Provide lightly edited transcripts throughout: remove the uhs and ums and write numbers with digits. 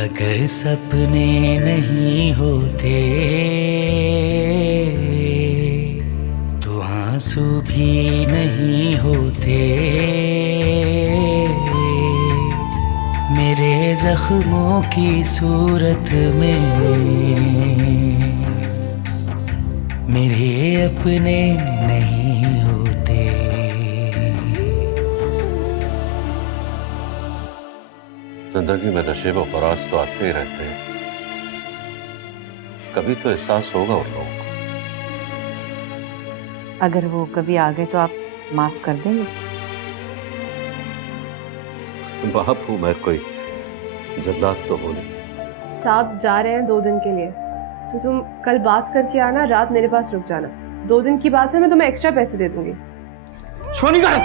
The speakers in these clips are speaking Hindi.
अगर सपने नहीं होते तो आंसू भी नहीं होते। मेरे जख्मों की सूरत में मेरे अपने नहीं होते। जिंदगी में नशे व फराज तो आते ही रहते हैं, कभी तो एहसास होगा उन लोगों को। अगर वो कभी आ गए तो आप माफ कर देंगे? बाप हूं मैं, कोई जल्लाद तो हो नहीं। साहब जा रहे हैं 2 दिन के लिए, तो तुम कल बात करके आना, रात मेरे पास रुक जाना। 2 दिन की बात है, मैं तुम्हें एक्स्ट्रा पैसे दे दूंगी। छोनी कर,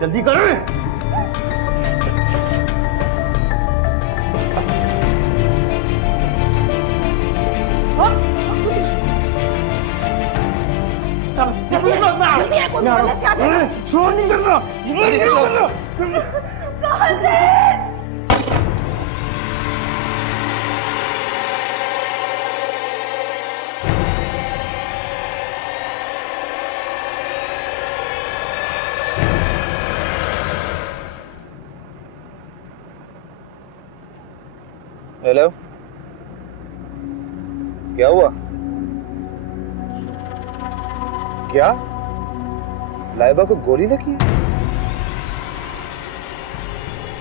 जल्दी कर। छोड़ नहीं करना, छोड़ नहीं करना। हेलो, क्या हुआ? क्या लाइबा को गोली लगी है?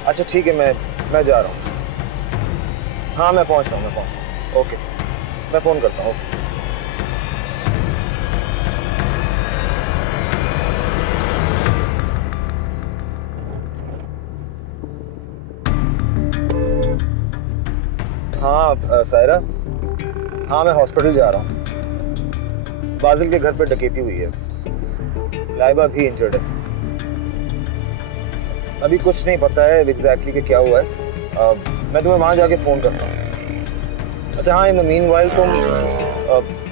अच्छा ठीक है, मैं जा रहा हूँ। हाँ मैं पहुंच रहा हूँ। ओके, मैं फोन करता हूँ। ओके। हाँ सायरा, हाँ मैं हॉस्पिटल जा रहा हूँ। बाजिल के घर पे डकैती हुई है, लाइबा भी इंजर्ड है। अभी कुछ नहीं पता है एग्जैक्टली कि क्या हुआ है। मैं तुम्हें वहां जाके फोन करता हूँ। अच्छा हाँ, इन द मीनवाइल तुम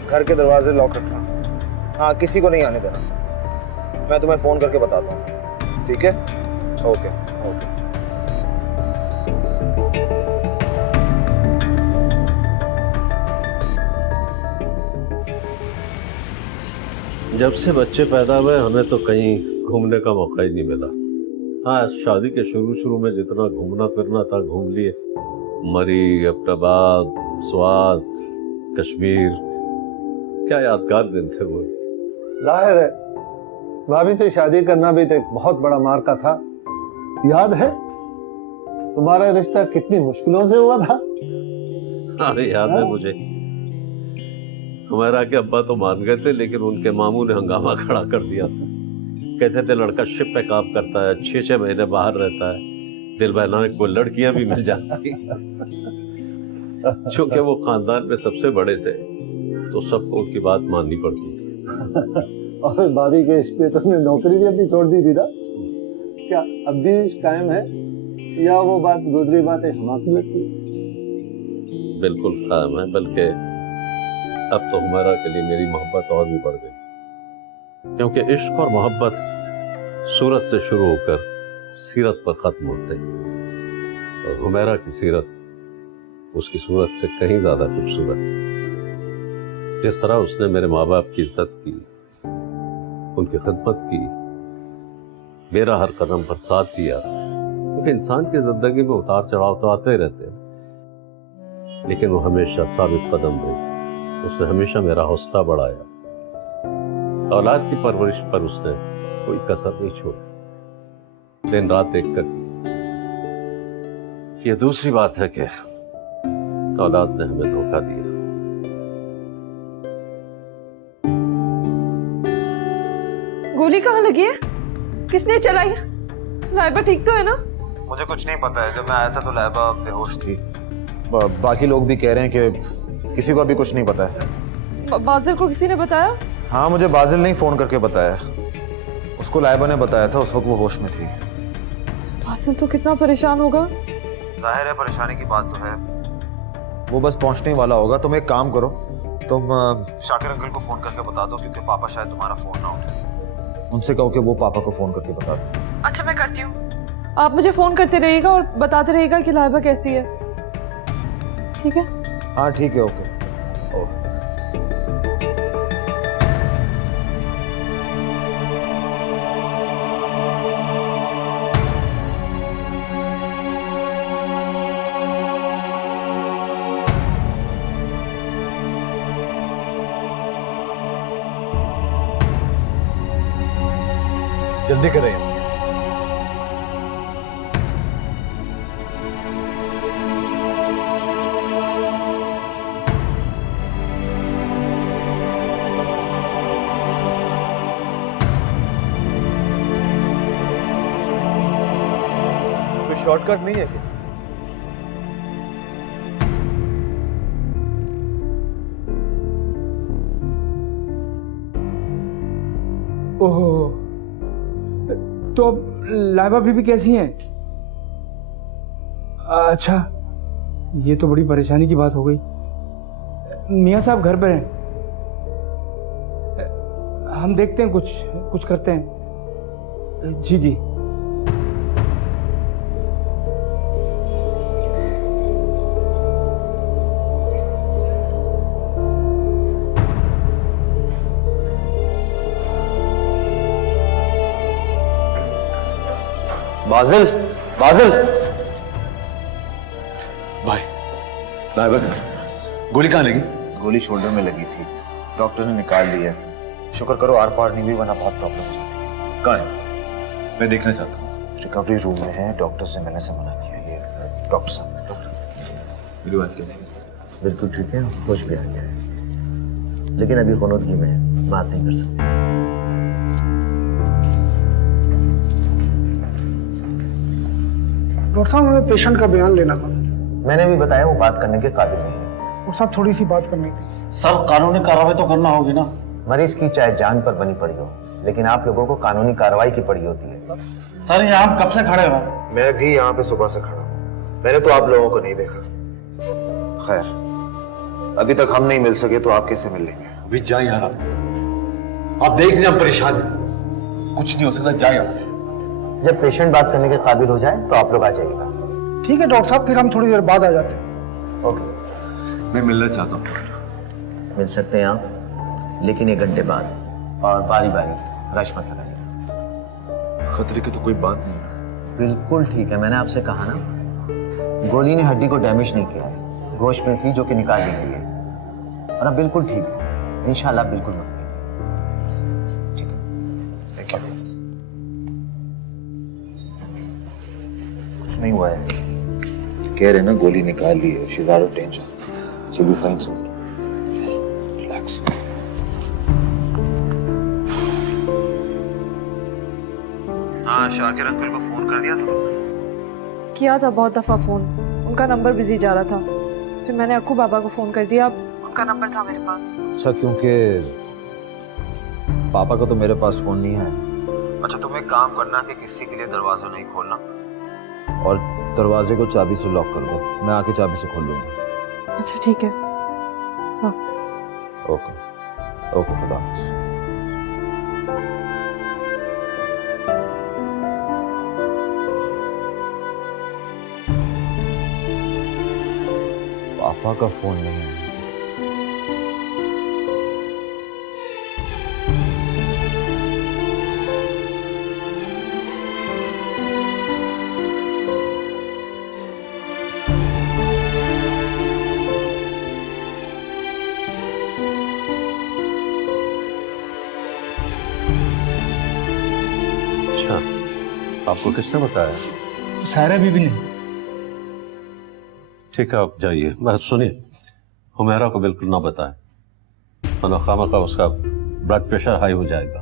घर के दरवाजे लॉक रखना। हाँ, किसी को नहीं आने देना। मैं तुम्हें फोन करके बताता हूँ, ठीक है? Okay okay. जब से बच्चे पैदा हुए हमें तो कहीं घूमने का मौका ही नहीं मिला। हाँ, शादी के शुरू में जितना घूमना फिरना था घूम लिए। मरी, अब्टाबाद, स्वात, कश्मीर, क्या यादगार दिन थे वो। जाहिर है भाभी से शादी करना भी तो एक बहुत बड़ा मार्का था। याद है तुम्हारा रिश्ता कितनी मुश्किलों से हुआ था? अरे याद है मुझे। हमारा के अब्बा तो मान गए थे, लेकिन उनके मामू ने हंगामा खड़ा कर दिया था। कहते थे लड़का शिप पे काम करता है, 6-6 महीने बाहर रहता है, दिल बहलाने को लड़कियां भी मिल जाती। चूंकि वो खानदान में सबसे बड़े थे तो सबको उनकी बात माननी पड़ती थी। और भाभी के इश्क पे तुमने नौकरी भी अपनी छोड़ दी थी ना? क्या अब भी इश्क कायम है या वो बात गुजरी बातें हमारी लगती है? बिल्कुल कायम है, बल्कि अब तो हमारा के लिए मेरी मोहब्बत और भी बढ़ गई, क्योंकि इश्क और मोहब्बत सूरत से शुरू होकर सीरत पर खत्म होते हैं। और हुमैरा की सीरत उसकी सूरत से कहीं ज्यादा खूबसूरत। जिस तरह उसने मेरे माँ बाप की इज्जत की, उनकी खिदमत की, मेरा हर कदम पर साथ दिया। क्योंकि इंसान की जिंदगी में उतार चढ़ाव तो आते रहते हैं, लेकिन वो हमेशा साबित कदम रही। उसने हमेशा मेरा हौसला बढ़ाया। औलाद की परवरिश पर उसने कोई कसर नहीं छोड़ी, दिन रात एक कर। ये दूसरी बात है कि औलाद ने हमें धोखा दिया। गोली कहाँ लगी है? किसने चलाई है? लाइबा ठीक तो है ना? मुझे कुछ नहीं पता है। जब मैं आया था तो लाइबा बेहोश थी। बाकी लोग भी कह रहे हैं कि किसी को अभी कुछ नहीं पता है। बाजिल को किसी ने बताया? हाँ, मुझे बाजिल ने फोन करके बताया। उसको लाइबा ने बताया था, उस वक्त वो होश में थी। बाजिल तो कितना परेशान होगा। जाहिर है परेशानी की बात तो है। वो बस पहुंचने वाला होगा। तुम एक काम करो, तुम शाकिर अंकल को फोन करके बता दो, क्योंकि पापा शायद तुम्हारा फोन ना उठाए। उनसे कहो कि वो पापा को फोन करके बता दो। अच्छा मैं करती हूँ, आप मुझे फोन करते रहिएगा और बताते रहिएगा कि लाइबा कैसी है। ठीक है? हाँ ठीक है, ओके। जल्दी करें। कोई शॉर्टकट नहीं है क्या? ओहो, तो अब लाइबा बीबी कैसी हैं? अच्छा, ये तो बड़ी परेशानी की बात हो गई। मियाँ साहब घर पर हैं, हम देखते हैं, कुछ करते हैं। जी जी। बाजिल, बाजिल। भाई, लाइबा गोली कहाँ लगी? गोली शोल्डर में लगी थी, डॉक्टर ने निकाल ली है। शुक्र करो आर पार नहीं हुई, वरना बहुत प्रॉब्लम हो जाती। कहाँ है? मैं देखना चाहता हूँ। रिकवरी रूम में है, डॉक्टर से मिलने से मना किया। ये डॉक्टर साहब। डॉक्टर, मेरी वाइफ कैसी है? बिल्कुल ठीक है, होश भी आ गया है, लेकिन अभी ख़ुनूदगी में है, बात नहीं कर सकती। डॉक्टर साहब, हमें पेशेंट का बयान लेना था। मैंने भी बताया वो बात करने के काबिल नहीं है। डॉक्टर साहब, थोड़ी सी बात करनी थी। सर, कानूनी कार्रवाई तो करना होगी ना। मरीज की चाहे जान पर बनी पड़ी हो, लेकिन आप लोगों को कानूनी कार्रवाई की पड़ी होती है। सर, यहाँ हम कब से खड़े हुए? मैं भी यहाँ पे सुबह से खड़ा हूँ, मैंने तो आप लोगों को नहीं देखा। खैर, अभी तक हम नहीं मिल सके तो आप कैसे मिल लेंगे? अभी जाए यार, आप देख रहे हैं हम परेशान हैं, कुछ नहीं हो सकता, जाए यहाँ से। जब पेशेंट बात करने के काबिल हो जाए तो आप लोग आ जाइएगा। ठीक है डॉक्टर साहब, फिर हम थोड़ी देर बाद आ जाते हैं। ओके। मैं मिलना चाहता हूँ। मिल सकते हैं आप, लेकिन 1 घंटे बाद, और बारी बारी, रश मत लगाइएगा। खतरे की तो कोई बात नहीं है। बिल्कुल ठीक है, मैंने आपसे कहा ना, गोली ने हड्डी को डैमेज नहीं किया है, गोश्त में थी जो कि निकाल दी गई है, और अब बिल्कुल ठीक है, इंशाल्लाह बिल्कुल मत। ठीक है, थैंक यू। कुछ नहीं हुआ है, कह रहे ना गोली निकाल ली है, she is out of danger, she will be fine soon, relax. हाँ, शाकिर अंकल को फोन कर दिया था तुमने? किया था बहुत दफ़ा फ़ोन, उनका नंबर बिजी जा रहा था। फिर मैंने अक्कू बाबा को फ़ोन कर दिया, उनका नंबर था मेरे पास। अच्छा, क्योंकि पापा को तो मेरे पास फ़ोन नहीं है। अच्छा, तुम एक काम करना कि किसी के लिए दरवाज़ा नहीं खोलना, और दरवाजे को चाबी से लॉक कर दो, मैं आके चाबी से खोल लूँगा। अच्छा ठीक है, वापस। ओके ओके, खुदा हाफिज़। पापा का फोन नहीं है। अच्छा, आपको किसने बताया? सायरा बीबी ने। ठीक है, आप जाइए। बस सुनिए, हुमैरा को बिल्कुल ना बताएं, वरना खामखा उसका ब्लड प्रेशर हाई हो जाएगा।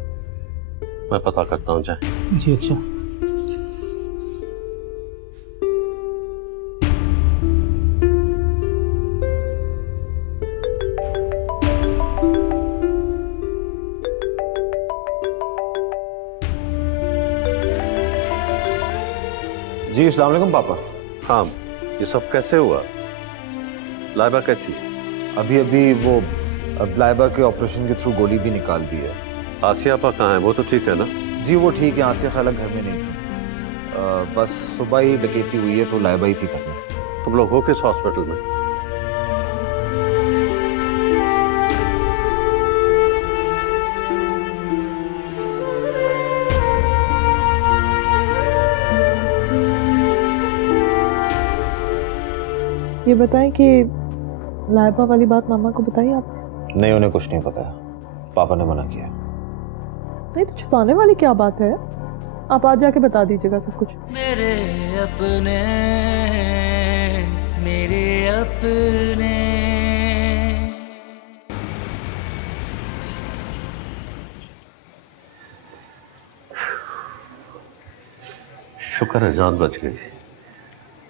मैं पता करता हूँ, जाए। जी अच्छा। जी अस्सलाम वालेकुम पापा। हाँ, ये सब कैसे हुआ? लाइबा कैसी? अभी अभी वो लाइबा के ऑपरेशन के थ्रू गोली भी निकाल दी है। आसिया आपा कहाँ है? वो तो ठीक है ना? जी वो ठीक है, आसिया खाला घर में नहीं थी, बस सुबह ही डकैती हुई है तो लाइबा ही थी घर में। तुम लोग हो किस हॉस्पिटल में? ये बताएं कि लाइबा वाली बात मामा को बताई आप? नहीं, उन्हें कुछ नहीं पता, पापा ने मना किया। नहीं तो छुपाने वाली क्या बात है? आप आज जाके बता दीजिएगा सब कुछ। मेरे अपने, मेरे अपने। शुक्र है जान बच गई।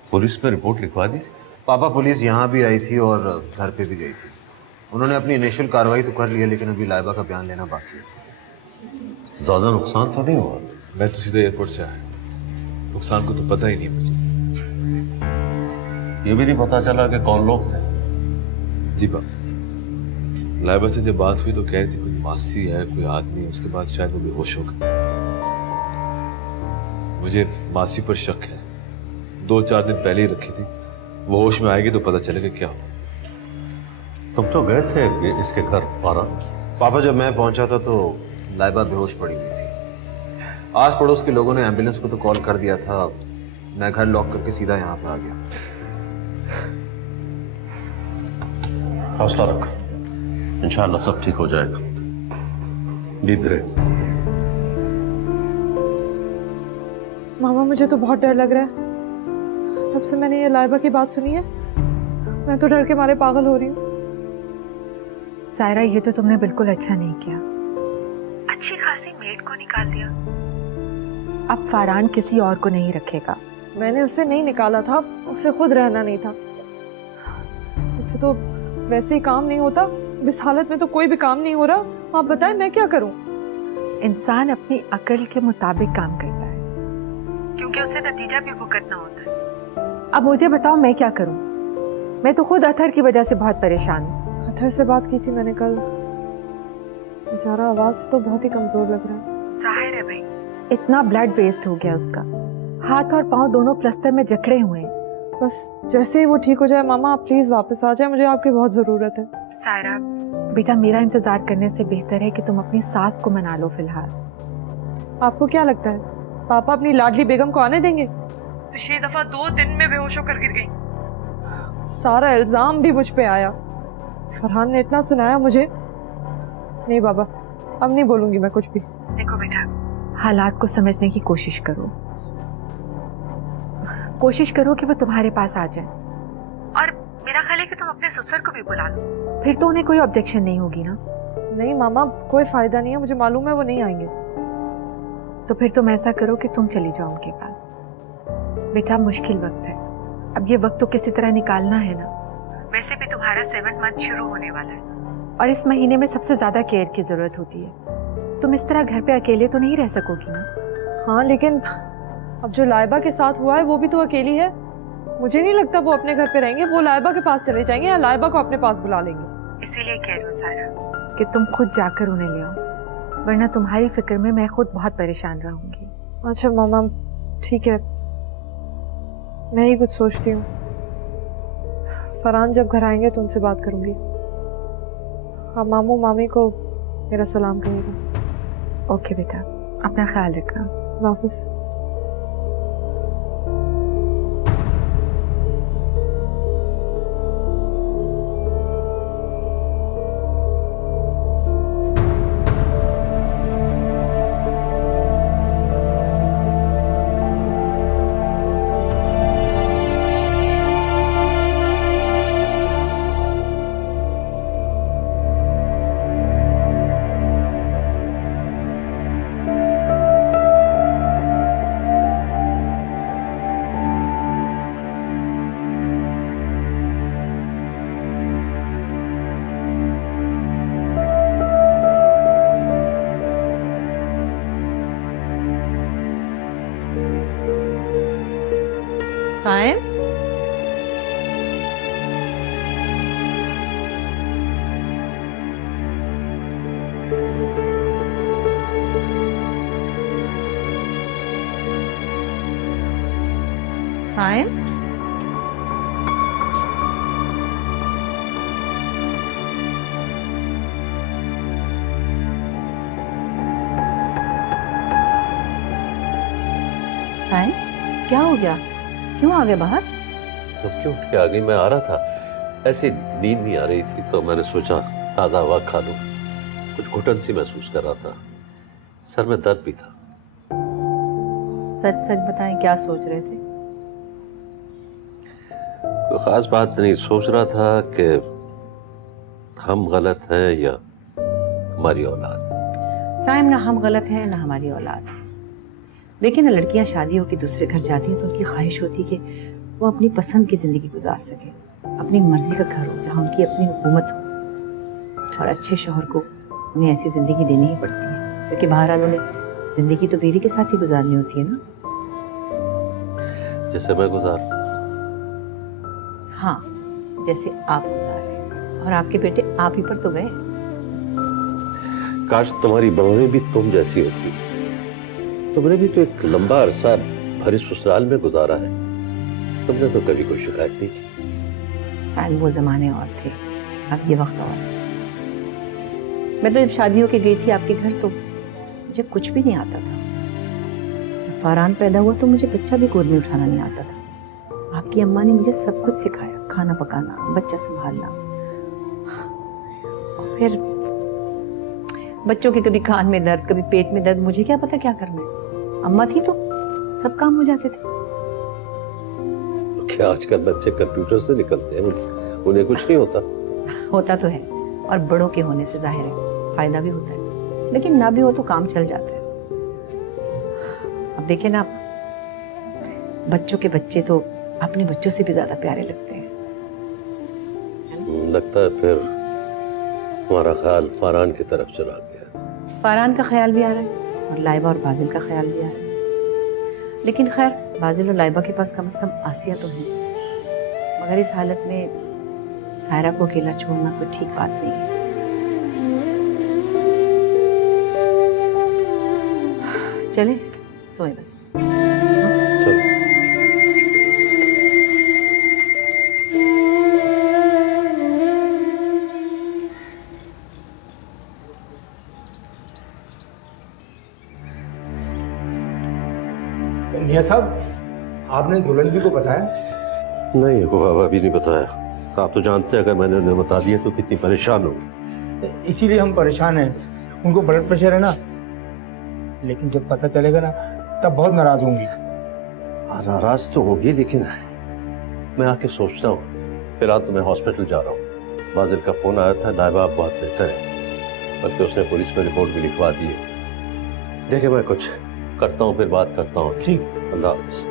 पुलिस में रिपोर्ट लिखवा दी? पापा, पुलिस यहाँ भी आई थी और घर पे भी गई थी। उन्होंने अपनी इनिशियल कार्रवाई तो कर ली है, लेकिन अभी लाइबा का बयान लेना बाकी है। ज्यादा नुकसान तो नहीं हुआ? मैं तो सीधे एयरपोर्ट से आया, नुकसान को तो पता ही नहीं मुझे। ये भी नहीं पता चला कि कौन लोग थे? जी बाप, लाइबा से जब बात हुई तो कह रही थी कोई मासी है, कोई आदमी। उसके बाद शायद वो बेहोश हो गए। मुझे मासी पर शक है, 2-4 दिन पहले ही रखी थी। वो होश में आएगी तो पता चलेगा क्या हो। तुम तो गए थे इसके घर पारा? पापा, जब मैं पहुंचा था तो लाइबा बेहोश पड़ी हुई थी। आस पड़ोस के लोगों ने एम्बुलेंस को तो कॉल कर दिया था। मैं घर लॉक करके सीधा यहाँ पे आ गया। हौसला रख, इंशाल्लाह सब ठीक हो जाएगा। Be brave. मामा मुझे तो बहुत डर लग रहा है। जब से मैंने ये लाइबा की बात सुनी है, मैं तो डर के मारे पागल हो रही हूँ। सायरा, ये तो तुमने बिल्कुल अच्छा नहीं किया। अच्छी खासी मेड को निकाल दिया। अब फरहान किसी और को नहीं रखेगा। मैंने उसे नहीं निकाला था, उसे खुद रहना नहीं था। मुझसे तो वैसे ही काम नहीं होता। इस हालत में तो कोई भी काम नहीं हो रहा। आप बताएं मैं क्या करूं? इंसान अपनी अकल के मुताबिक काम करता है, क्योंकि उसे नतीजा भी भुगतना होता है। अब मुझे बताओ मैं क्या करूं? मैं तो खुद अथर की वजह से बहुत परेशान हूँ। अथर से बात की थी मैंने कल। बेचारा आवाज तो बहुत ही कमजोर लग रहा है। जाहिर है भाई, इतना ब्लड वेस्ट हो गया उसका। हाथ और पांव दोनों प्लस्तर में जकड़े हुए हैं। बस जैसे ही वो ठीक हो जाए मामा, आप प्लीज वापस आ जाए। मुझे आपकी बहुत जरूरत है। सायरा बेटा, मेरा इंतजार करने से बेहतर है कि तुम अपनी सास को मना लो फिलहाल। आपको क्या लगता है पापा अपनी लाडली बेगम को आने देंगे? पिछली दफा 2 दिन में बेहोश होकर गिर गई। सारा इल्जाम भी मुझ पे आया। फरहान ने इतना सुनाया मुझे। नहीं बाबा, अब नहीं बोलूंगी मैं कुछ भी। देखो बेटा, हालात को समझने की कोशिश करो। कोशिश करो कि वो तुम्हारे पास आ जाए। और मेरा ख्याल है कि तुम अपने ससुर को भी बुला लो, फिर तो उन्हें कोई ऑब्जेक्शन नहीं होगी ना। नहीं मामा, कोई फायदा नहीं है। मुझे मालूम है वो नहीं आएंगे। तो फिर तुम ऐसा करो कि तुम चली जाओ उनके पास। बेटा, मुश्किल वक्त है। अब ये वक्त तो किसी तरह निकालना है ना। वैसे भी तुम्हारा 7th मंथ शुरू होने वाला है और इस महीने में सबसे ज्यादा केयर की जरूरत होती है। तुम इस तरह घर पे अकेले तो नहीं रह सकोगी ना। हाँ, लेकिन अब जो लाइबा के साथ हुआ है वो भी तो अकेली है। मुझे नहीं लगता वो अपने घर पे रहेंगे। वो लाइबा के पास चले जाएंगे या लाइबा को अपने पास बुला लेंगे। इसीलिए कह रही हूँ सारा कि तुम खुद जाकर उन्हें ले आओ, वरना तुम्हारी फिक्र में मैं खुद बहुत परेशान रहूंगी। अच्छा मामा, ठीक है, मैं ही कुछ सोचती हूँ। फरहान जब घर आएंगे तो उनसे बात करूंगी। आप मामू मामी को मेरा सलाम कहिएगा। ओके बेटा, अपना ख्याल रखना। वापस। सायन, सायन, सायन, क्या हो गया? क्यों आ गए बाहर? तो क्यों उठ के आ गई? मैं आ रहा था, ऐसी नींद नहीं आ रही थी तो मैंने सोचा ताज़ा हवा खा लूं। कुछ घुटन सी महसूस कर रहा था, सर में दर्द भी था। सच सच बताएं, क्या सोच रहे थे? कोई खास बात नहीं, सोच रहा था कि हम गलत हैं या हमारी औलाद। साइम, ना हम गलत हैं ना हमारी औलाद। देखिए ना, लड़कियां शादी होकर दूसरे घर जाती हैं तो उनकी ख्वाहिश होती है कि वो अपनी पसंद की ज़िंदगी गुजार सके, अपनी मर्जी का घर हो जहाँ उनकी अपनी हुकूमत हो। और अच्छे शौहर को उन्हें ऐसी ज़िंदगी देनी ही पड़ती है, क्योंकि बहरहाल उन्हें ज़िंदगी तो बीवी के साथ ही गुजारनी होती है ना। जैसे मैं गुजार। हाँ, जैसे आप गुजार रहे हैं, और आपके बेटे आप ही पर तो गए। काश तुम्हारी बहुएं भी तुम जैसी होती। तुमने भी तो एक लंबा अरसा भरे ससुराल में गुजारा है, तुमने तो कभी कोई शिकायत नहीं की। साइम, वो ज़माने और थे, अब ये वक्त और है। मैं तो जब शादी होके गई थी आपके घर तो मुझे कुछ भी नहीं आता था। जब फरहान पैदा हुआ तो मुझे बच्चा भी गोद में उठाना नहीं आता था। आपकी अम्मा ने मुझे सब कुछ सिखाया, खाना पकाना, बच्चा संभालना। और फिर बच्चों के कभी कान में दर्द, कभी पेट में दर्द, मुझे क्या पता क्या करना है। अम्मा थी तो सब काम हो जाते थे। क्या आजकल बच्चे कंप्यूटर से निकलते हैं, उन्हें कुछ नहीं होता? होता तो है, और बड़ों के होने से जाहिर है फायदा भी होता है, लेकिन ना भी हो तो काम चल जाता है। अब देखिए ना, बच्चों के बच्चे तो अपने बच्चों से भी ज्यादा प्यारे लगते हैं। लगता है फिर हमारा ख्याल फरहान की तरफ चला गया। फरहान का ख्याल भी आ रहा है और लाइबा और बाजिल का ख्याल भी आ रहा है, लेकिन खैर बाजिल और लाइबा के पास कम से कम आसिया तो है। मगर इस हालत में सायरा को अकेला छोड़ना कोई ठीक बात नहीं है। चले सोए बस। मियां साहब, आपने दुल्हन जी को बताया? नहीं, वो बाबा भी नहीं बताया। आप तो जानते हैं, अगर मैंने उन्हें बता दिया तो कितनी परेशान होगी। इसीलिए हम परेशान हैं। उनको ब्लड प्रेशर है ना, लेकिन जब पता चलेगा ना तब बहुत नाराज होंगी। नाराज तो होगी, लेकिन मैं आके सोचता हूँ। फिलहाल तो मैं हॉस्पिटल जा रहा हूँ। बाजिल का फोन आया था, लाइबा बहुत बेहतर है, बल्कि उसने पुलिस में रिपोर्ट भी लिखवा दी है। देखिए, मैं कुछ करता हूँ, फिर बात करता हूँ। ठीक, अल्लाह हाफ़िज़।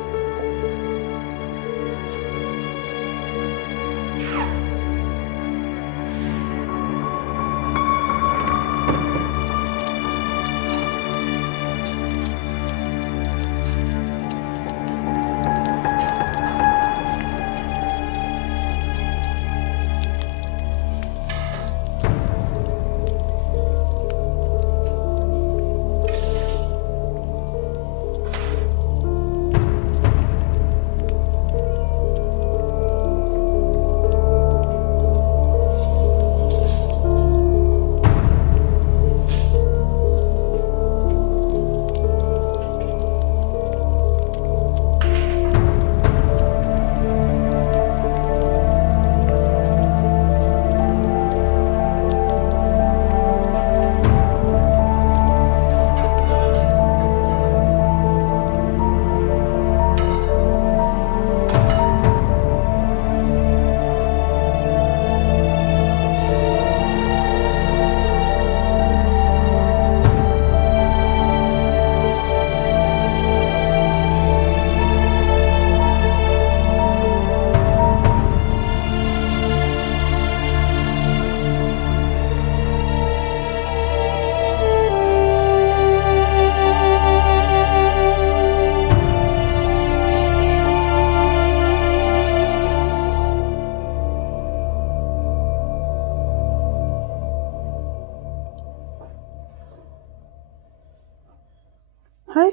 हाय,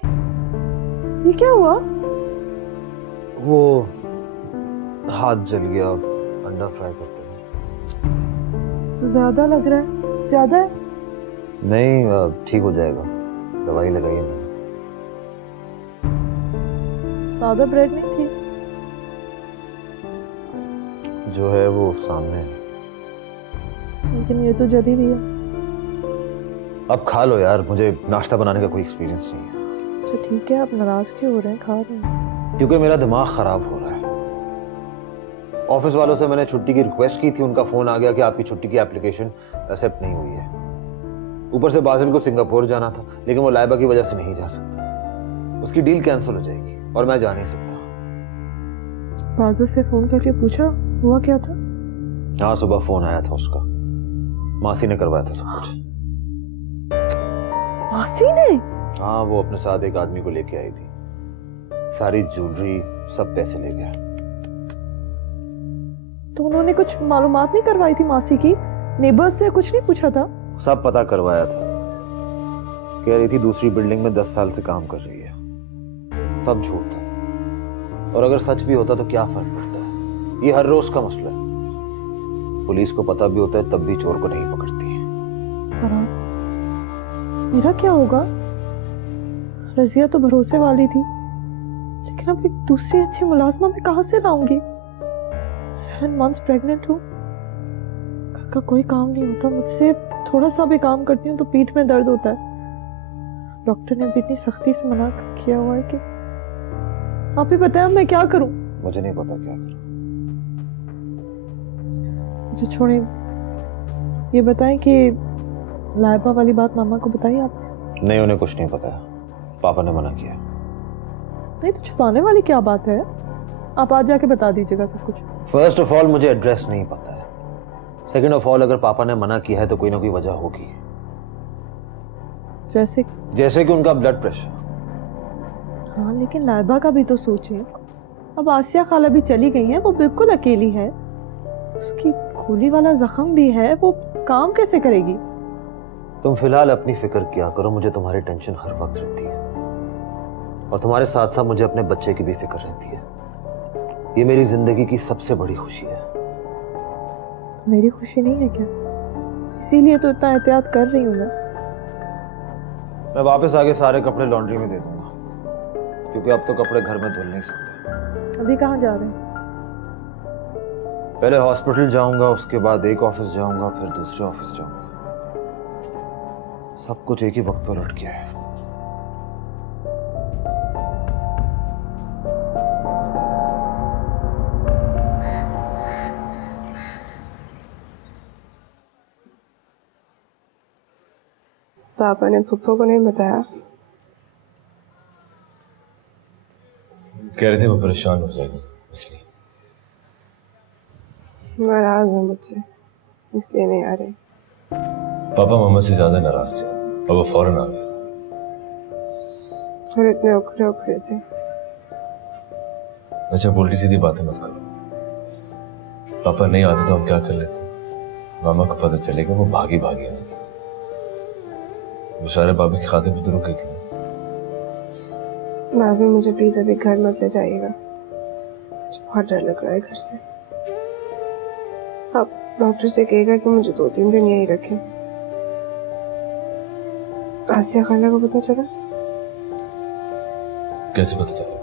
ये क्या हुआ? वो हाथ जल गया अंडा फ्राई करते हुए। तो ज्यादा लग रहा है। ज्यादा है? नहीं, ठीक हो जाएगा, दवाई लगाई है मैंने। सादा ब्रेड नहीं थी? जो है वो सामने है। लेकिन ये तो जल ही रही है। अब खा लो यार, मुझे नाश्ता बनाने का कोई एक्सपीरियंस नहीं है। अच्छा ठीक है, आप नाराज क्यों हो रहे हैं? खा रहे हैं। क्योंकि मेरा दिमाग खराब हो रहा है। ऑफिस वालों से मैंने छुट्टी की रिक्वेस्ट की थी, उनका फोन आ गया कि आपकी छुट्टी की एप्लीकेशन एक्सेप्ट नहीं हुई है। ऊपर से बासिल को सिंगापुर जाना था, लेकिन वो लाइबा की वजह से नहीं जा सकता। उसकी डील कैंसिल हो जाएगी और मैं जा नहीं सकता। बाजिल से फोन करके पूछा हुआ क्या था? हाँ, सुबह फोन आया था उसका। मासी ने करवाया था सब कुछ। मासी ने? हाँ, वो अपने साथ एक आदमी को लेके आई थी। सारी ज्वेलरी, सब पैसे ले गया। तो उन्होंने कुछ मालूमात नहीं करवाई थी मासी की? नेबर्स से कुछ नहीं पूछा था? सब पता करवाया था। कह रही थी दूसरी बिल्डिंग में 10 साल से काम कर रही है। सब झूठ था। और अगर सच भी होता तो क्या फर्क पड़ता है? ये हर रोज का मसला है। पुलिस को पता भी होता है तब भी चोर को नहीं पकड़ती। मेरा क्या होगा? रजिया तो भरोसे वाली थी, लेकिन अब एक दूसरी अच्छी मुलाजमा मैं कहां से लाऊंगी? 7 months प्रेग्नेंट हूँ, घर का कोई काम नहीं होता मुझसे। थोड़ा सा भी काम करती हूँ तो पीठ में दर्द होता है। डॉक्टर ने भी इतनी सख्ती से मना किया हुआ है कि आप ही बताएं मैं क्या करूं? मुझे नहीं पता क्या करूं। मुझे छोड़ें, ये बताएं कि लाइबा वाली बात मामा को बताई आपने? नहीं, उन्हें कुछ नहीं पता। पापा ने मना किया। नहीं तो छुपाने वाली क्या बात है? आप आज जाके बता दीजिएगा सब कुछ। फर्स्ट ऑफ ऑल मुझे एड्रेस नहीं पता है। सेकंड ऑफ ऑल अगर पापा ने मना किया है तो कोई ना कोई वजह होगी। जैसे कि उनका ब्लड प्रेशर। हाँ, लेकिन लाइबा का भी तो सोचिए। अब आसिया खाला भी चली गई है, वो बिल्कुल अकेली है। उसकी गोली वाला जख्म भी है, वो काम कैसे करेगी? तुम फिलहाल अपनी फिक्र किया करो, मुझे तुम्हारी टेंशन हर वक्त रहती है। और तुम्हारे साथ साथ मुझे अपने बच्चे की भी फिक्र रहती है। ये मेरी जिंदगी की सबसे बड़ी खुशी है। मेरी खुशी नहीं है क्या? इसीलिए तो इतना एहतियात कर रही हूँ मैं वापस आके सारे कपड़े लॉन्ड्री में दे दूंगा, क्योंकि अब तो कपड़े घर में धुल नहीं सकते। अभी कहाँ जा रहे हैं? पहले हॉस्पिटल जाऊंगा, उसके बाद एक ऑफिस जाऊंगा, फिर दूसरे ऑफिस जाऊंगा। सब कुछ एक ही वक्त पर लट गया है। पापा ने पप्पो को नहीं बताया? कह रहे थे वो परेशान हो जाएगी, इसलिए। नाराज है मुझसे, इसलिए नहीं आ रहे। पापा मामा से ज्यादा नाराज थे और वो फौरन आ गए। और इतने उखड़े उखड़े थे। अच्छा, उल्टी सीधी बातें मत करो। पापा नहीं आते तो हम क्या कर लेते? मामा को पता चलेगा, वो भागी भागी आएंगे। वो सारे बाबी की खातिर भी तो रुक गई थी। नाज़िम, मुझे प्लीज अभी घर मत ले जाइएगा। मुझे बहुत डर लग रहा है घर से। आप डॉक्टर से कहेगा कि मुझे 2-3 दिन यहीं रखें। आसिया खाला को पता चला? कैसे पता चला?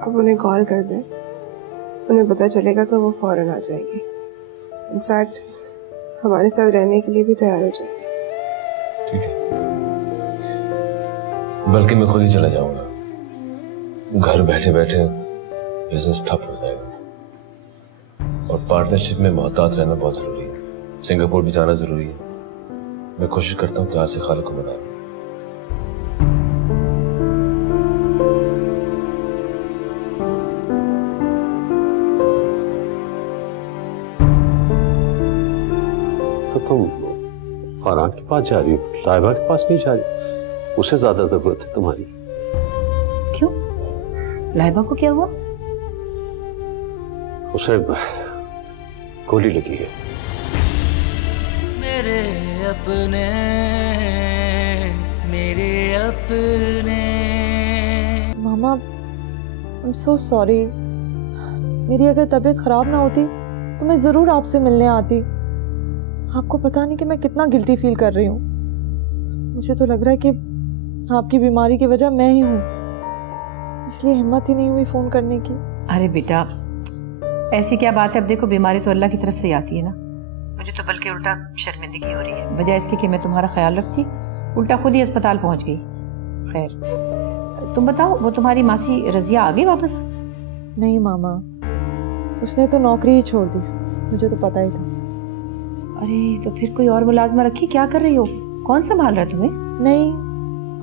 अब उन्हें कॉल कर दें, उन्हें पता चलेगा तो वो फौरन आ जाएगी। इनफैक्ट हमारे साथ रहने के लिए भी तैयार हो जाएगी। ठीक है, बल्कि मैं खुद ही चला जाऊंगा। घर बैठे बैठे बिजनेस ठप हो जाएगा और पार्टनरशिप में मोहतात रहना बहुत जरूरी है। सिंगापुर भी जाना जरूरी है। मैं कोशिश करता हूँ कि आज से खाला को मनाऊं। तो तुम फरहान के पास जा रही हो, लाइबा के पास नहीं जा रही? उसे ज्यादा जरूरत है तुम्हारी। क्यों? लाइबा को क्या हुआ? उसे गोली लगी है। मेरे अपने, मेरे अपने। मामा, आई एम सो सॉरी। मेरी अगर तबीयत खराब ना होती तो मैं जरूर आपसे मिलने आती। आपको पता नहीं कि मैं कितना गिल्टी फील कर रही हूँ। मुझे तो लग रहा है कि आपकी बीमारी की वजह मैं ही हूँ, इसलिए हिम्मत ही नहीं हुई फोन करने की। अरे बेटा, ऐसी क्या बात है, अब देखो बीमारी तो अल्लाह की तरफ से ही आती है ना। मुझे तो बल्कि उल्टा शर्मिंदगी हो रही है, बजाय इसके कि मैं तुम्हारा ख्याल रखती, उल्टा खुद ही अस्पताल पहुंच गई। खैर तुम बताओ, वो तुम्हारी मासी रजिया आ गई वापस? नहीं मामा, उसने तो नौकरी ही छोड़ दी, मुझे तो पता ही था। अरे तो फिर कोई और मुलाजमा रखी? क्या कर रही हो? कौन संभाल रहा है तुम्हें? नहीं,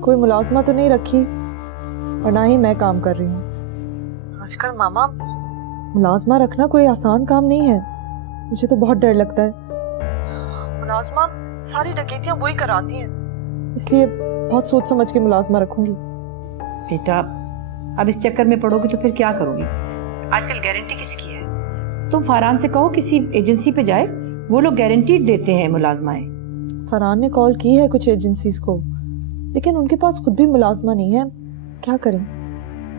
कोई मुलाजमा तो नहीं रखी और ना ही मैं काम कर रही हूँ। आजकल मामा मुलाजमा रखना कोई आसान काम नहीं है, मुझे तो बहुत डर लगता है। मुलाजमा सारी डकैतियां वही कराती हैं, इसलिए बहुत सोच समझ के मुलाजमा रखूंगी। बेटा अब इस चक्कर में पड़ोगी तो फिर क्या करोगी? आजकल गारंटी किसकी है? तुम फरहान से कहो किसी एजेंसी पे जाए, वो लोग गारंटीड देते हैं मुलाजमाएं। फरहान ने कॉल की है कुछ एजेंसीज को, लेकिन उनके पास खुद भी मुलाजमा नहीं है, क्या करें?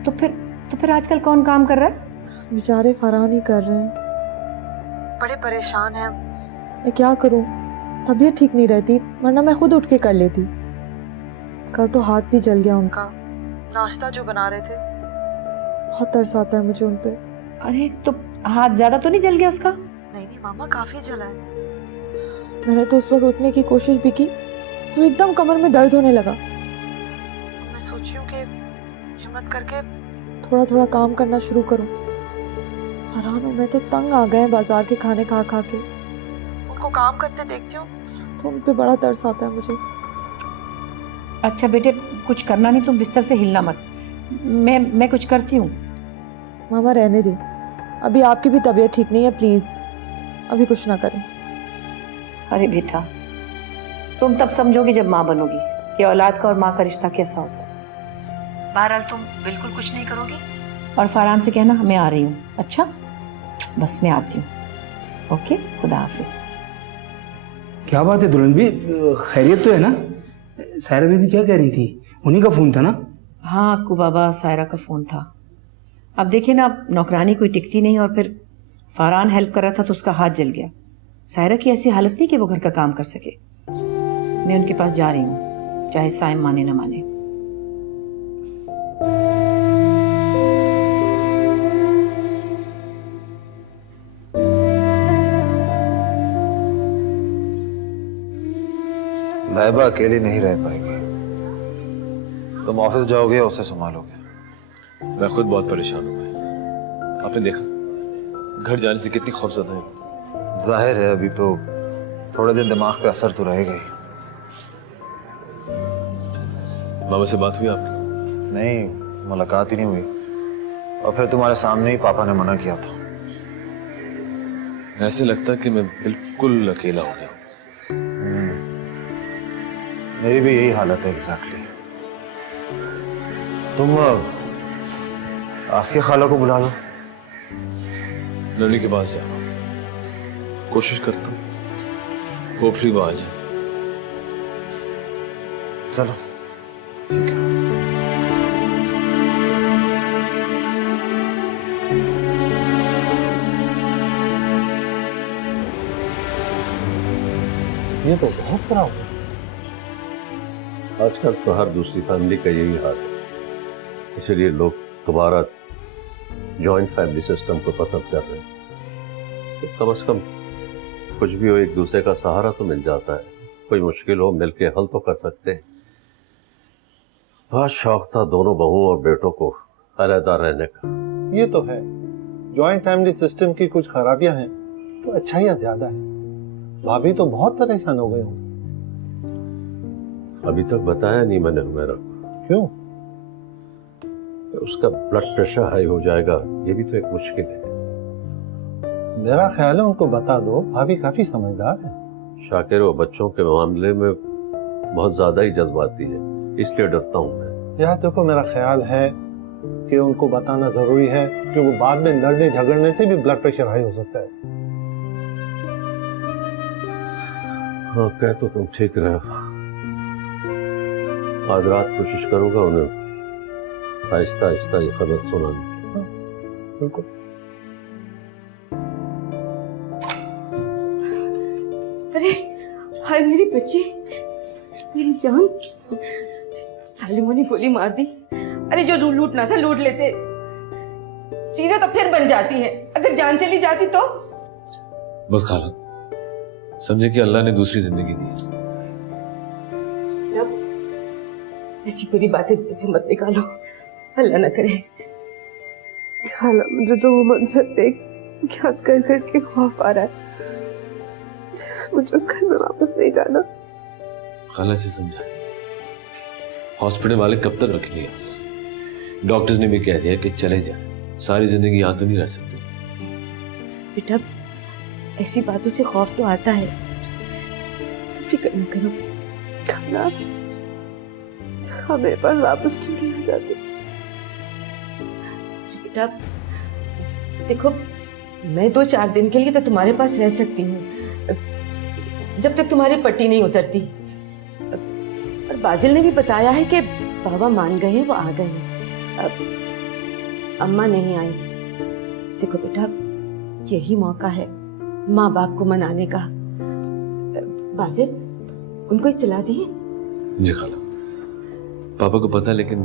तो फिर आजकल कौन काम कर रहा है? बेचारे फरहान ही कर रहे हैं, बड़े परेशान हैं। मैं क्या करूं, तबीयत ठीक नहीं रहती, वरना मैं खुद उठ के कर लेती। कल तो हाथ भी जल गया उनका, नाश्ता जो बना रहे थे। बहुत तरस आता है मुझे उन पे। अरे तो हाथ ज्यादा तो नहीं जल गया उसका? नहीं मामा, काफी जला है। मैंने तो उस वक्त उठने की कोशिश भी की तो एकदम कमर में दर्द होने लगा। मैं सोची हूँ कि हिम्मत करके थोड़ा थोड़ा काम करना शुरू करूँ। फरहान और मैं तो तंग आ गए हैं बाजार के खाने खा खा के। उनको काम करते देखती हूँ तो उन पे बड़ा तरस आता है मुझे। अच्छा बेटे, कुछ करना नहीं, तुम बिस्तर से हिलना मत, मैं कुछ करती हूँ। मामा रहने दे, अभी आपकी भी तबीयत ठीक नहीं है, प्लीज अभी कुछ ना करें। अरे बेटा, तुम तब समझोगी जब माँ बनोगी कि औलाद का और माँ का रिश्ता कैसा होता है। बहरहाल तुम बिल्कुल कुछ नहीं करोगी, और फरहान से कहना मैं आ रही हूँ। अच्छा, बस मैं आती हूँ। ओके, खुदा हाफिज। क्या बात है दुल्हन भी, खैरियत तो है ना? सायरा बीबी क्या कह रही थी? उन्हीं का फोन था ना? हाँ अक्कू बाबा, सायरा का फोन था। अब देखिए ना, नौकरानी कोई टिकती नहीं, और फिर फरहान हेल्प कर रहा था तो उसका हाथ जल गया। सायरा की ऐसी हालत थी कि वो घर का काम कर सके। मैं उनके पास जा रही हूँ, चाहे साइम माने न माने। लाइबा अकेली नहीं रह पाएगी, तुम ऑफिस जाओगे या उसे संभालोगे? मैं खुद बहुत परेशान हूँ भाई। आपने देखा घर जाने से कितनी खौफजदा है। जाहिर है अभी तो थोड़े दिन दिमाग पे असर तो रहेगा ही। मामा से बात हुई आपकी? नहीं, मुलाकात ही नहीं हुई, और फिर तुम्हारे सामने ही पापा ने मना किया था। ऐसे लगता कि मैं बिल्कुल अकेला हो गया। मेरी भी यही हालत है एग्जैक्टली। तुम आसिया खाला को बुला लो। मैं उन्हीं के पास जा रहा हूँ, कोशिश करता हूँ होपफुली वो आ जाए। चलो ठीक है। ये तो बहुत खराब है। आजकल तो हर दूसरी फैमिली का यही हाल है, इसलिए लोग दोबारा जॉइंट फैमिली सिस्टम को पसंद कर रहे हैं। तो कम से कम कुछ भी हो, एक दूसरे का सहारा तो मिल जाता है। कोई मुश्किल हो मिलके हल तो कर सकते हैं। बहुत शौक था दोनों बहुओं और बेटों को अलग रहने का। ये तो है, जॉइंट फैमिली सिस्टम की कुछ खराबियां हैं तो अच्छाइयां ज्यादा हैं। भाभी तो बहुत परेशान हो गए हो। अभी तक बताया नहीं मैंने हुमैरा। क्यों? उसका ब्लड प्रेशर हाई हो जाएगा, ये भी तो एक मुश्किल है। मेरा ख्याल है उनको बता दो, भाभी काफी समझदार है। शाकिर वो बच्चों के मामले में बहुत ज्यादा ही जज्बाती है, इसलिए डरता हूँ मैं। यह देखो, मेरा ख्याल है कि उनको बताना जरूरी है, क्योंकि बाद में लड़ने झगड़ने से भी ब्लड प्रेशर हाई हो सकता है। हाँ, कह तो तुम ठीक रहे। आज रात कोशिश करूंगा उन्हें आहिस्ता आहिस्ता ये खबर सुनाने की। बिल्कुल। अरे हाय मेरी बच्ची, मेरी जान, सालिमों ने गोली मार दी। अरे जो लूटना था लूट लेते, चीजें तो फिर बन जाती हैं। अगर जान चली जाती तो? बस खाला, समझे कि अल्लाह ने दूसरी जिंदगी दी है। ऐसी बुरी बातें दिल से मत निकालो, अल्लाह ना करे। खाला मुझे तो वो मंजर देख याद कर करके खौफ आ रहा है। मुझे उस घर में वापस नहीं जाना। खाला से समझा, हॉस्पिटल वाले कब तक रखेंगे? डॉक्टर्स ने भी कह दिया कि चले जाए, सारी जिंदगी यहाँ तो नहीं रह सकते। बेटा ऐसी बातों से खौफ तो आता है, तुम फिक्र न करो। खाला हमें पर वापस क्यों नहीं आ जाती? बेटा देखो, मैं 2-4 दिन के लिए तो तुम्हारे पास रह सकती हूँ, जब तक तुम्हारी पट्टी नहीं उतरती। और बाजिल ने भी बताया है कि बाबा मान गए हैं, वो आ गए हैं। अब अम्मा नहीं आई। देखो बेटा, यही मौका है माँ बाप को मनाने का। बाजिल, उनको इत्तला दी? जी खाला, पापा को पता, लेकिन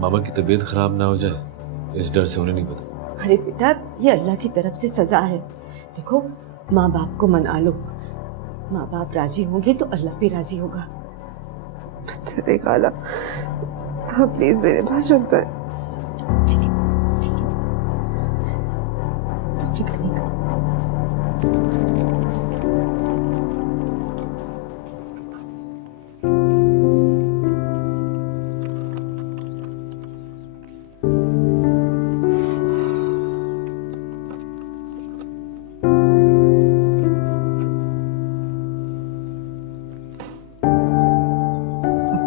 मामा की तबीयत खराब ना हो जाए इस डर से उन्हें नहीं पता। अरे बेटा, ये अल्लाह की तरफ से सजा है। देखो, माँ बाप को मना लो, माँ बाप राजी होंगे तो अल्लाह भी राजी होगा। तेरे खाला, हाँ प्लीज मेरे पास रुक जाए। ठीक है, ठीक है, तुम फिक्र नहीं करो।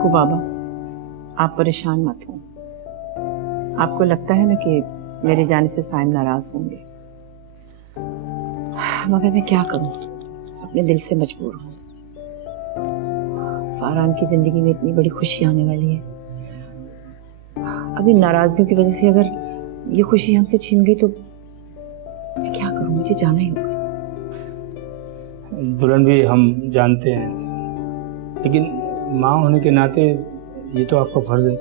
बाबा, आप परेशान मत हो। आपको लगता है ना कि मेरे जाने से साइम नाराज होंगे, मगर मैं क्या करूं, अपने दिल से मजबूर हूं। फरहान की जिंदगी में इतनी बड़ी खुशी आने वाली है, अभी नाराजगियों की वजह से अगर ये खुशी हमसे छीन गई तो मैं क्या करूं, मुझे जाना ही होगा। दुल्हन भी हम जानते हैं, लेकिन माँ होने के नाते ये तो आपका फर्ज है।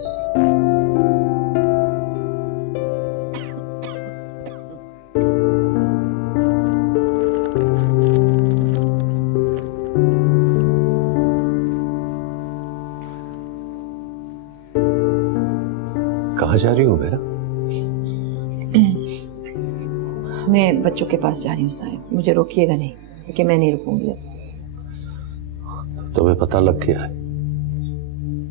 कहाँ जा रही हूँ मेरा? मैं बच्चों के पास जा रही हूँ साहिब, मुझे रोकिएगा नहीं, क्योंकि मैं नहीं रुकूंगी। तुम्हें पता लग गया है?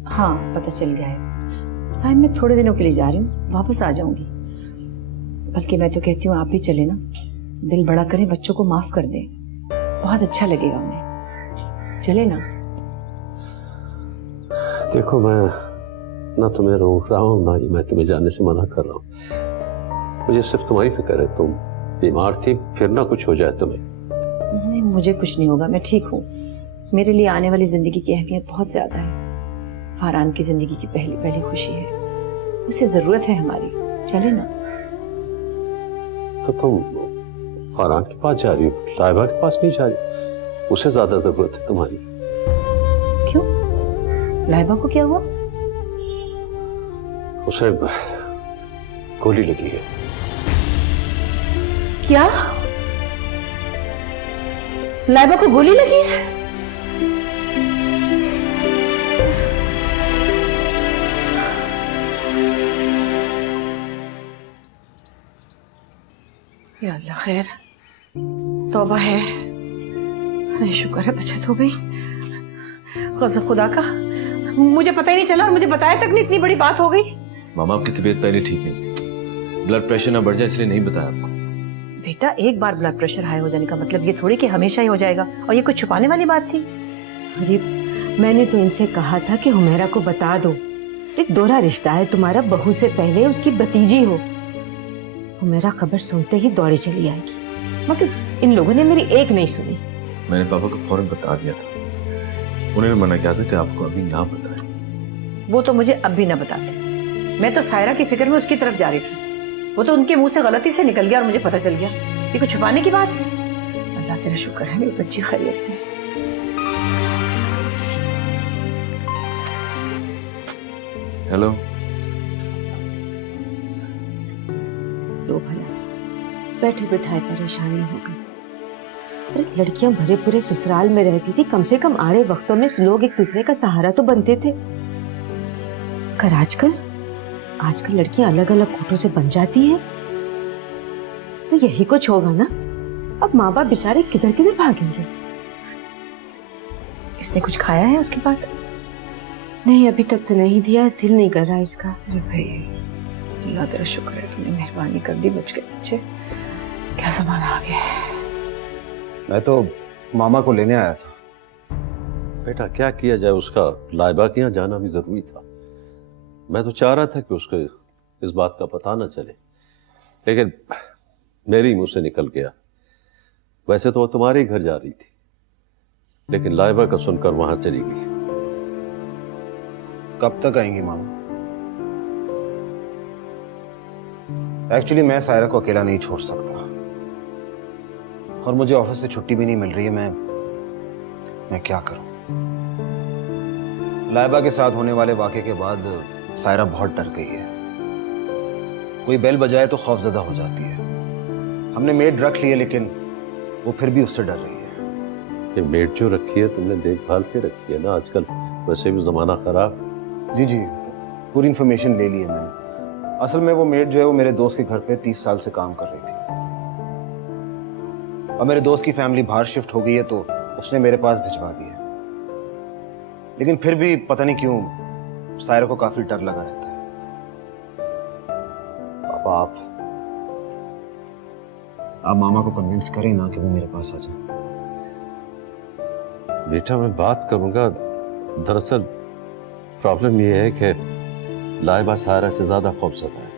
हाँ, पता चल गया है साहिब। मैं थोड़े दिनों के लिए जा रही हूँ, वापस आ जाऊंगी। बल्कि मैं तो कहती हूँ आप भी चले ना, दिल बड़ा करें, बच्चों को माफ कर दें, बहुत अच्छा लगेगा उन्हें। चले ना। देखो, मैं ना तुम्हें रोक रहा हूँ, ना ही मैं तुम्हें जाने से मना कर रहा हूँ। मुझे सिर्फ तुम्हारी फिक्र है। तुम बीमार थी, फिर ना कुछ हो जाए तुम्हें। नहीं, मुझे कुछ नहीं होगा, मैं ठीक हूँ। मेरे लिए आने वाली जिंदगी की अहमियत बहुत ज्यादा है। फरहान की जिंदगी की पहली पहली खुशी है, उसे जरूरत है हमारी। चले ना। तो तुम फरहान के पास जा रही हो, लाइबा के पास नहीं जा रही? उसे ज्यादा जरूरत है तुम्हारी। क्यों? लाइबा को क्या हुआ? उसे गोली लगी है। क्या? लाइबा को गोली लगी है? या अल्लाह, खैर, तौबा है। शुक्र है बचत हो गई। गज़ब खुदा का, मुझे पता ही नहीं चला और मुझे बताया तक नहीं, इतनी बड़ी बात हो गई। मामा, आपकी तबीयत पहले ठीक नहीं थी, ब्लड प्रेशर ना बढ़ जाए इसलिए नहीं बताया आपको। बेटा, एक बार ब्लड प्रेशर हाई हो जाने का मतलब ये थोड़ी कि हमेशा ही हो जाएगा, और ये कुछ छुपाने वाली बात थी। अरे मैंने तो इनसे कहा था कि हुमैरा को बता दो, एक दोहरा रिश्ता है तुम्हारा, बहू से पहले उसकी भतीजी हो। हुमैरा खबर सुनते ही दौड़ी चली आएगी, मगर इन लोगों ने मेरी एक नहीं सुनी। मैंने पापा को फौरन बता दिया था, उन्होंने मना किया था कि आपको अभी ना बताएं। वो तो मुझे अब भी ना बताते, मैं तो सायरा की फिक्र में उसकी तरफ जा रही थी। वो तो उनके मुंह से गलती से निकल गया और मुझे पता चल गया। ये कुछ छुपाने की बात है? अल्लाह तेरा शुक्र है मेरी बच्ची खैरियत से। हेलो। लो भला। बैठे बिठाए परेशानी हो गई। अरे लड़कियां भरे पूरे ससुराल में रहती थी, कम से कम आड़े वक्तों में लोग एक दूसरे का सहारा तो बनते थे। कर आजकल लड़कियां अलग अलग कोठों से बन जाती हैं। तो यही कुछ होगा ना। अब माँ बाप बेचारे किधर किधर भागेंगे। इसने कुछ खाया है उसके बाद? नहीं, अभी तक तो नहीं दिया, दिल नहीं कर रहा इसका। अरे भाई, अल्लाह तेरा शुक्र है, तूने मेहरबानी कर दी, बच गए बच्चे। क्या सामान आ गया? मैं तो मामा को लेने आया था। बेटा क्या किया जाए, उसका लाइबा के यहाँ जाना भी जरूरी था। मैं तो चाह रहा था कि उसको इस बात का पता न चले, लेकिन मेरे ही मुंह से निकल गया। वैसे तो वो तुम्हारे ही घर जा रही थी, लेकिन लाइबा का सुनकर वहां चली गई। कब तक आएंगी मामा? एक्चुअली मैं सायरा को अकेला नहीं छोड़ सकता, और मुझे ऑफिस से छुट्टी भी नहीं मिल रही है। मैं क्या करूं? लाइबा के साथ होने वाले वाकये के बाद सायरा बहुत डर गई है। कोई बेल बजाए तो खौफजदा हो जाती है। हमने मेड रख ली है, लेकिन वो फिर भी उससे डर रही है। ये मेड जो रखी है तुमने देखभाल के रखी है ना? आजकल वैसे भी जमाना खराब। जी जी, पूरी इन्फॉर्मेशन ले ली है मैंने। असल में वो मेड जो है वो मेरे दोस्त के घर पे 30 साल से काम कर रही थी। अब मेरे दोस्त की फैमिली बाहर शिफ्ट हो गई है, तो उसने मेरे पास भिजवा दी है। लेकिन फिर भी पता नहीं क्यों सायरा को काफी डर लगा रहता है। पापा, आप मामा को कन्विंस करें ना कि वो मेरे पास आ जाए। बेटा मैं बात करूंगा। दरअसल प्रॉब्लम ये है कि लाइबा सायरा से ज्यादा खौफजदा है,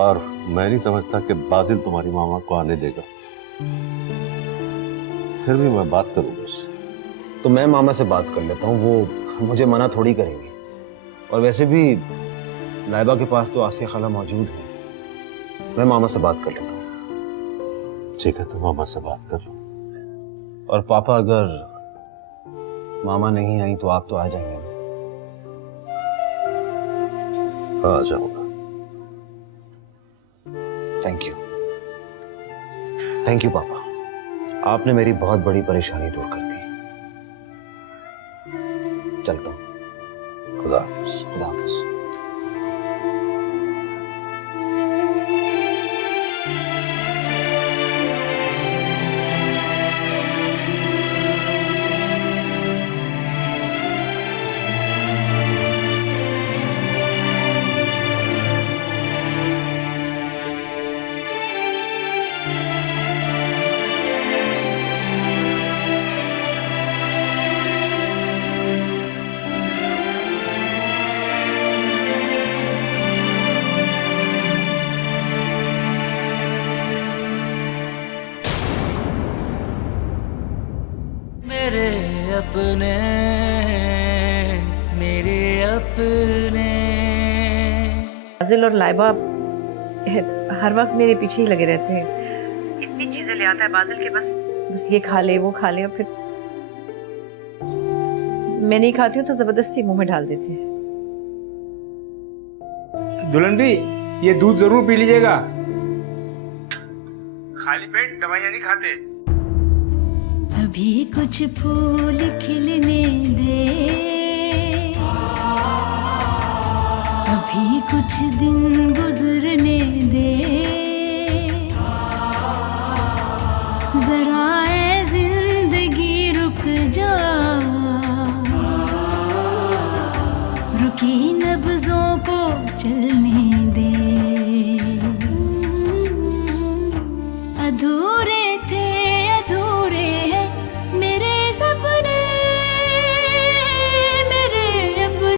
और मैं नहीं समझता कि बादल तुम्हारी मामा को आने देगा। फिर भी मैं बात करूंगा उससे। तो मैं मामा से बात कर लेता हूँ, वो मुझे मना थोड़ी करेंगी। और वैसे भी लाइबा के पास तो आसिया खाला मौजूद है। मैं मामा से बात कर लेता हूँ। ठीक है, तो मामा से बात कर लो। और पापा, अगर मामा नहीं आई तो आप तो आ जाएंगे? हाँ, आ जाऊंगा। थैंक यू पापा, आपने मेरी बहुत बड़ी परेशानी दूर कर दी। चलता हूँ। खुदा हाफिज। खुदा हाफिज। मेरे अपने, मेरे अपने। बाजिल और लाइबा हर वक्त मेरे पीछे ही लगे रहते हैं। इतनी चीजें ले आता है बाजिल के, बस ये खा ले वो खा ले, और फिर मैं नहीं खाती हूँ तो जबरदस्ती मुंह में डाल देते हैं। दुल्हन भी ये दूध जरूर पी लीजिएगा, खाली पेट दवाइयाँ नहीं खाते। अभी कुछ फूल खिलने दे, अभी कुछ दिन गुजरने दे।